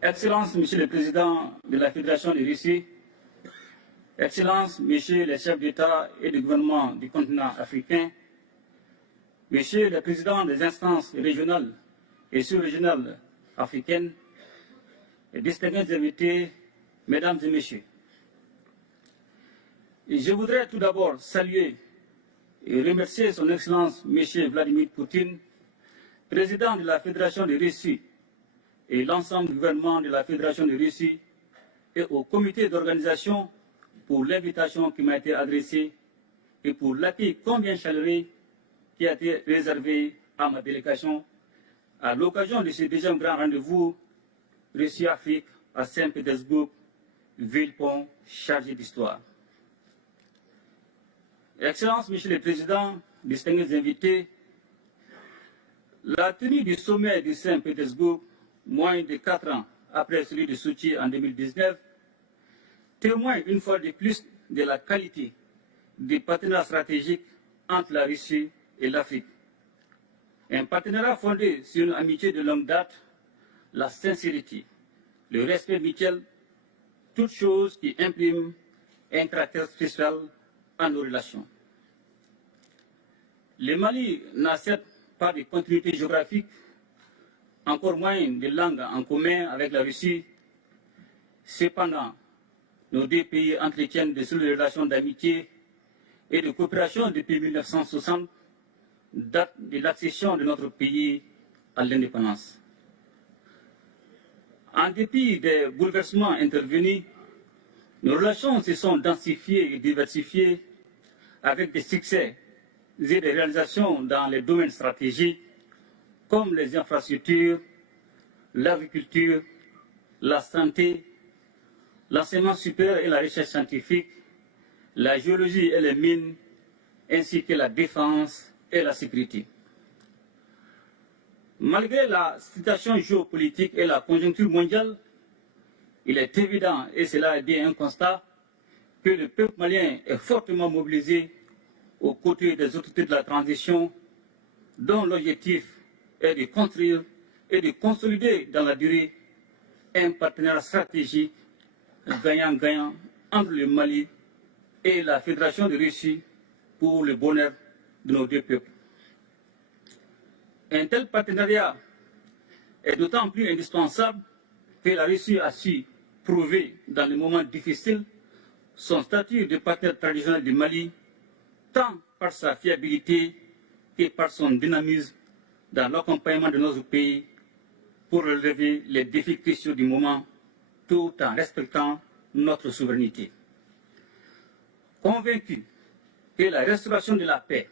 Excellences, Monsieur le Président de la Fédération de Russie, Excellences, Messieurs les chefs d'État et de gouvernement du continent africain, Messieurs les présidents des instances régionales et sous-régionales africaines, et distingués invités, Mesdames et Messieurs. Et je voudrais tout d'abord saluer et remercier Son Excellence M. Vladimir Poutine, Président de la Fédération de Russie, et l'ensemble du gouvernement de la Fédération de Russie, et au comité d'organisation pour l'invitation qui m'a été adressée et pour l'accueil combien chaleureux qui a été réservé à ma délégation à l'occasion de ce deuxième grand rendez-vous Russie-Afrique à Saint-Pétersbourg, ville-pont chargée d'histoire. Excellences, Monsieur le Président, distingués invités, la tenue du sommet de Saint-Pétersbourg, moins de 4 ans après celui de Sochi en 2019, témoigne une fois de plus de la qualité des partenariats stratégiques entre la Russie et l'Afrique. Un partenariat fondé sur une amitié de longue date, la sincérité, le respect mutuel, toutes choses qui impriment un caractère spécial à nos relations. Le Mali n'a certes pas de continuité géographique, encore moins de langue en commun avec la Russie. Cependant, nos deux pays entretiennent de solides relations d'amitié et de coopération depuis 1960, date de l'accession de notre pays à l'indépendance. En dépit des bouleversements intervenus, nos relations se sont densifiées et diversifiées avec des succès et des réalisations dans les domaines stratégiques comme les infrastructures, l'agriculture, la santé, l'enseignement supérieur et la recherche scientifique, la géologie et les mines, ainsi que la défense et la sécurité. Malgré la situation géopolitique et la conjoncture mondiale, il est évident, et cela est bien un constat, que le peuple malien est fortement mobilisé aux côtés des autorités de la transition, dont l'objectif est de construire et de consolider dans la durée un partenariat stratégique gagnant-gagnant entre le Mali et la Fédération de Russie pour le bonheur de nos deux peuples. Un tel partenariat est d'autant plus indispensable que la Russie a su prouver dans les moments difficiles son statut de partenaire traditionnel du Mali, tant par sa fiabilité que par son dynamisme dans l'accompagnement de notre pays pour relever les défis cruciaux du moment, tout en respectant notre souveraineté. Convaincu que la restauration de la paix,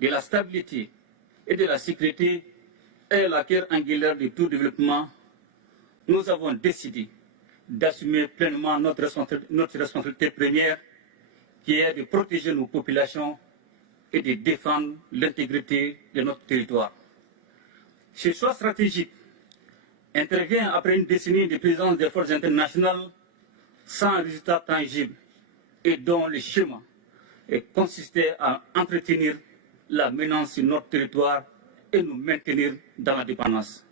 de la stabilité et de la sécurité est la pierre angulaire de tout développement, nous avons décidé d'assumer pleinement notre responsabilité première, qui est de protéger nos populations et de défendre l'intégrité de notre territoire. Ce choix stratégique intervient après une décennie de présence des forces internationales sans résultat tangible et dont le schéma consistait à entretenir la menace sur notre territoire et nous maintenir dans la dépendance.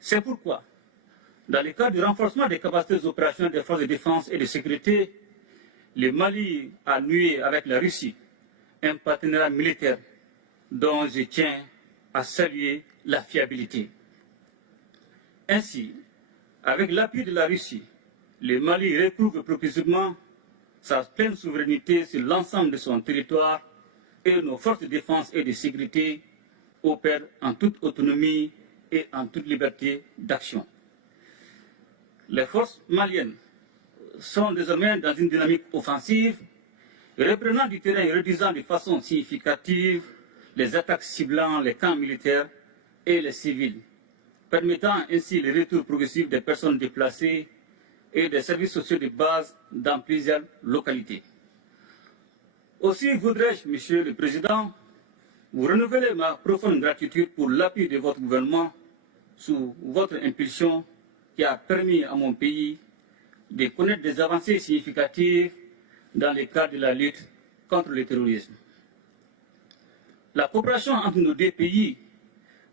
C'est pourquoi, dans le cadre du renforcement des capacités opérationnelles des forces de défense et de sécurité, le Mali a noué avec la Russie un partenariat militaire dont je tiens à saluer la fiabilité. Ainsi, avec l'appui de la Russie, le Mali retrouve progressivement sa pleine souveraineté sur l'ensemble de son territoire et nos forces de défense et de sécurité opèrent en toute autonomie et en toute liberté d'action. Les forces maliennes sont désormais dans une dynamique offensive, reprenant du terrain et réduisant de façon significative les attaques ciblant les camps militaires et les civils, permettant ainsi le retour progressif des personnes déplacées et des services sociaux de base dans plusieurs localités. Aussi voudrais-je, Monsieur le Président, vous renouveler ma profonde gratitude pour l'appui de votre gouvernement sous votre impulsion qui a permis à mon pays de connaître des avancées significatives dans le cadre de la lutte contre le terrorisme. La coopération entre nos deux pays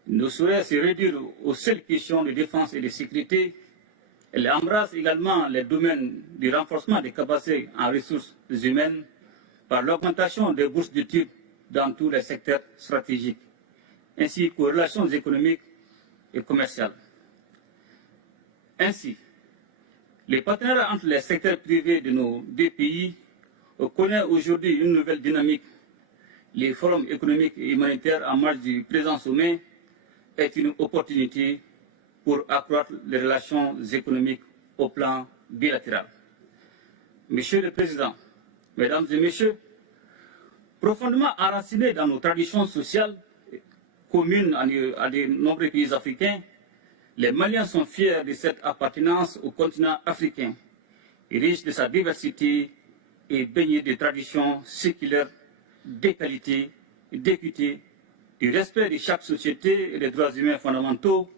ne saurait se réduire aux seules questions de défense et de sécurité, Elle embrasse également les domaines du renforcement des capacités en ressources humaines par l'augmentation des bourses d'études dans tous les secteurs stratégiques, ainsi qu'aux relations économiques et commerciales. Ainsi, les partenariats entre les secteurs privés de nos deux pays connaissent aujourd'hui une nouvelle dynamique. Les forums économiques et humanitaires en marge du présent sommet est une opportunité pour accroître les relations économiques au plan bilatéral. Monsieur le Président, Mesdames et Messieurs, profondément enracinés dans nos traditions sociales communes à de nombreux pays africains, les Maliens sont fiers de cette appartenance au continent africain, riche de sa diversité et baigné de traditions séculaires, d'égalité, d'équité, du respect de chaque société et des droits humains fondamentaux.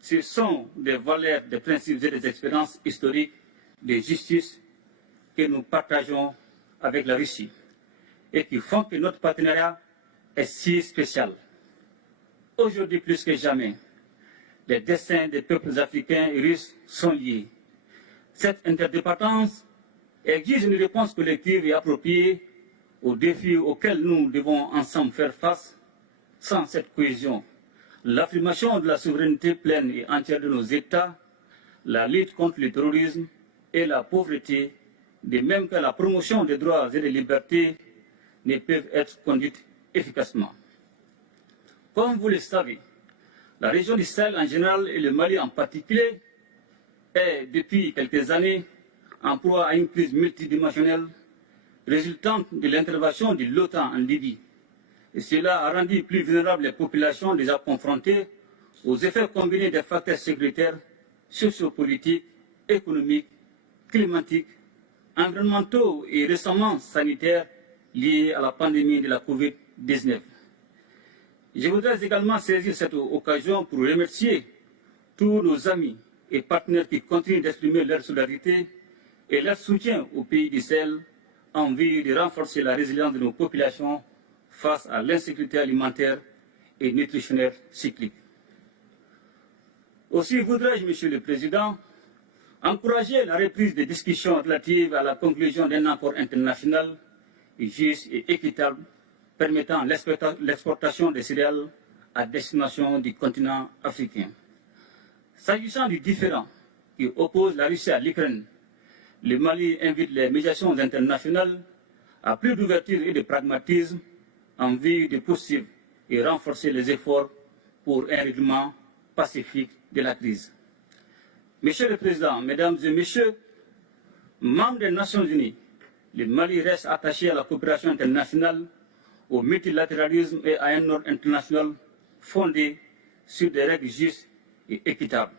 Ce sont des valeurs, des principes et des expériences historiques de justice que nous partageons avec la Russie et qui font que notre partenariat est si spécial. Aujourd'hui plus que jamais, les destins des peuples africains et russes sont liés. Cette interdépendance exige une réponse collective et appropriée aux défis auxquels nous devons ensemble faire face. Sans cette cohésion, l'affirmation de la souveraineté pleine et entière de nos États, la lutte contre le terrorisme et la pauvreté, de même que la promotion des droits et des libertés, ne peuvent être conduites efficacement. Comme vous le savez, la région du Sahel en général et le Mali en particulier est depuis quelques années en proie à une crise multidimensionnelle résultante de l'intervention de l'OTAN en Libye. Et cela a rendu plus vulnérables les populations déjà confrontées aux effets combinés des facteurs sécuritaires, sociopolitiques, économiques, climatiques, environnementaux et récemment sanitaires liés à la pandémie de la COVID-19. Je voudrais également saisir cette occasion pour remercier tous nos amis et partenaires qui continuent d'exprimer leur solidarité et leur soutien au pays du Sahel en vue de renforcer la résilience de nos populations face à l'insécurité alimentaire et nutritionnelle cyclique. Aussi voudrais-je, Monsieur le Président, encourager la reprise des discussions relatives à la conclusion d'un accord international juste et équitable permettant l'exportation des céréales à destination du continent africain. S'agissant du différend qui oppose la Russie à l'Ukraine, le Mali invite les médiations internationales à plus d'ouverture et de pragmatisme en vue de poursuivre et renforcer les efforts pour un règlement pacifique de la crise. Monsieur le Président, Mesdames et Messieurs, membres des Nations Unies, le Mali reste attaché à la coopération internationale, au multilatéralisme et à un ordre international fondé sur des règles justes et équitables.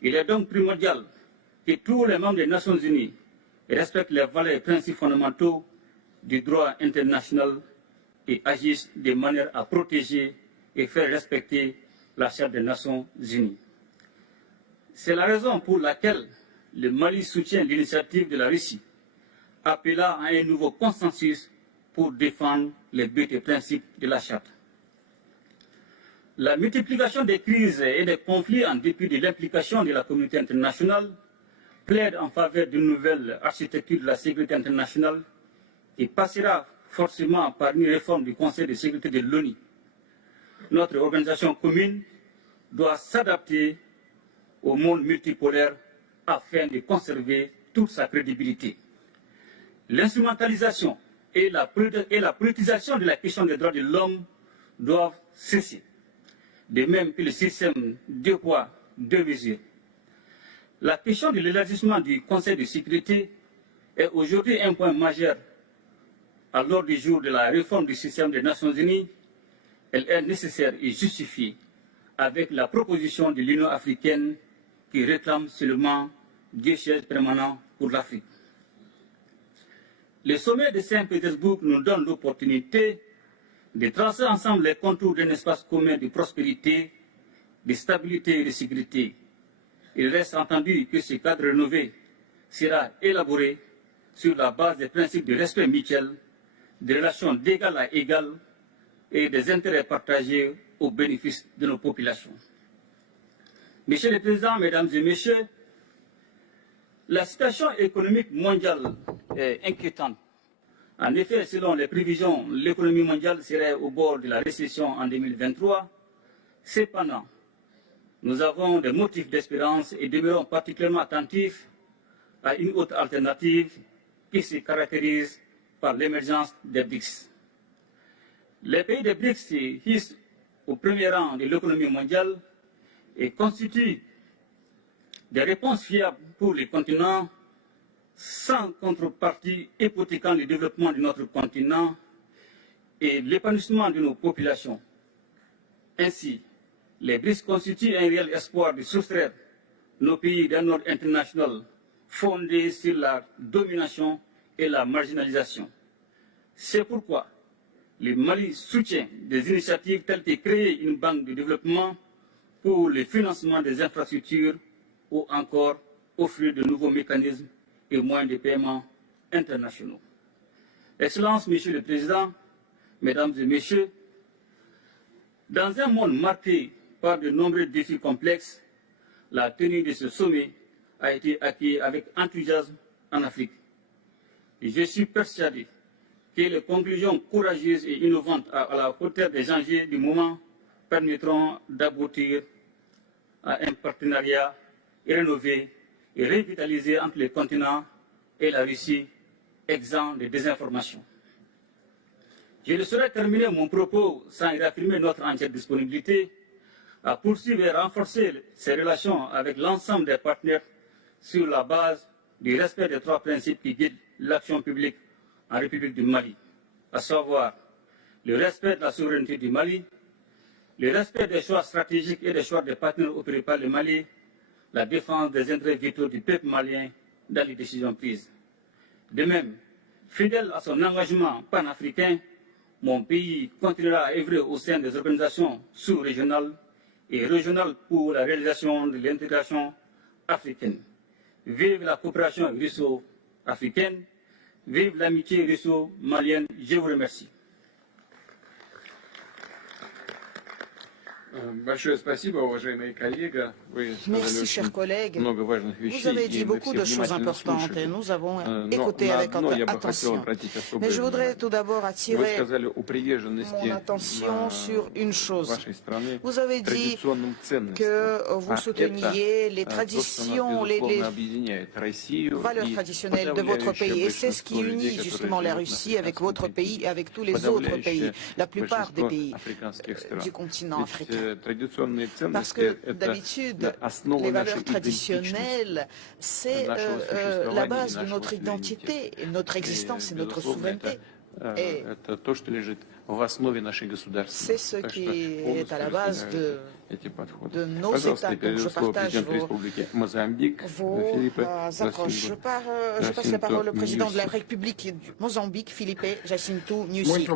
Il est donc primordial que tous les membres des Nations Unies respectent les valeurs et principes fondamentaux du droit international et agissent de manière à protéger et faire respecter la Charte des Nations Unies. C'est la raison pour laquelle le Mali soutient l'initiative de la Russie, appelant à un nouveau consensus pour défendre les buts et principes de la Charte. La multiplication des crises et des conflits en dépit de l'implication de la communauté internationale plaide en faveur d'une nouvelle architecture de la sécurité internationale qui passera forcément par une réforme du Conseil de sécurité de l'ONU. Notre organisation commune doit s'adapter au monde multipolaire afin de conserver toute sa crédibilité. L'instrumentalisation et la politisation de la question des droits de l'homme doivent cesser, de même que le système deux poids, deux mesures. La question de l'élargissement du Conseil de sécurité est aujourd'hui un point majeur à l'ordre du jour de la réforme du système des Nations Unies. Elle est nécessaire et justifiée avec la proposition de l'Union africaine qui réclame seulement 2 sièges permanents pour l'Afrique. Le sommet de Saint-Pétersbourg nous donne l'opportunité de tracer ensemble les contours d'un espace commun de prospérité, de stabilité et de sécurité. Il reste entendu que ce cadre rénové sera élaboré sur la base des principes de respect mutuel, de relations d'égal à égal et des intérêts partagés au bénéfice de nos populations. Monsieur le Président, Mesdames et Messieurs, La situation économique mondiale est inquiétante. En effet, selon les prévisions, l'économie mondiale serait au bord de la récession en 2023. Cependant, nous avons des motifs d'espérance et demeurons particulièrement attentifs à une autre alternative qui se caractérise par l'émergence des BRICS. Les pays des BRICS se hissent au premier rang de l'économie mondiale et constituent des réponses fiables pour les continents sans contrepartie hypothéquant le développement de notre continent et l'épanouissement de nos populations. Ainsi, les BRICS constituent un réel espoir de soustraire nos pays d'un ordre international fondé sur la domination et la marginalisation. C'est pourquoi le Mali soutient des initiatives telles que créer une banque de développement pour le financement des infrastructures ou encore offrir de nouveaux mécanismes et moyens de paiement internationaux. Excellences, Monsieur le Président, Mesdames et Messieurs, dans un monde marqué par de nombreux défis complexes, la tenue de ce sommet a été accueillie avec enthousiasme en Afrique. Et je suis persuadé que les conclusions courageuses et innovantes à la hauteur des enjeux du moment permettront d'aboutir à un partenariat rénové et revitalisé entre le continent et la Russie, exempt de désinformation. Je ne saurais terminer mon propos sans réaffirmer notre entière disponibilité à poursuivre et renforcer ces relations avec l'ensemble des partenaires sur la base du respect des trois principes qui guident l'action publique en République du Mali, à savoir le respect de la souveraineté du Mali, le respect des choix stratégiques et des choix des partenaires opérés par le Mali, la défense des intérêts vitaux du peuple malien dans les décisions prises. De même, fidèle à son engagement panafricain, mon pays continuera à œuvrer au sein des organisations sous-régionales et régionales pour la réalisation de l'intégration africaine. Vive la coopération russo-africaine, vive l'amitié russo-malienne. Je vous remercie. Большое спасибо, уважаемый коллега. Вы Merci, chers collègues. много важных вещей. Vous avez dit beaucoup de choses importantes et nous avons écouté avec attention. Mais je voudrais tout d'abord attirer mon attention sur une chose. Vous avez dit que vous souteniez les traditions, les valeurs traditionnelles de votre pays. Et c'est ce qui unit justement la Russie avec votre pays et avec tous les autres pays, la plupart des pays du continent africain. Parce que d'habitude, les valeurs traditionnelles, c'est la base de notre identité, notre existence et notre souveraineté. Et c'est ce qui est à la base de nos États. Donc je partage vos approches. Je passe la parole au président de la République du Mozambique, Filipe Jacinto Nyusi.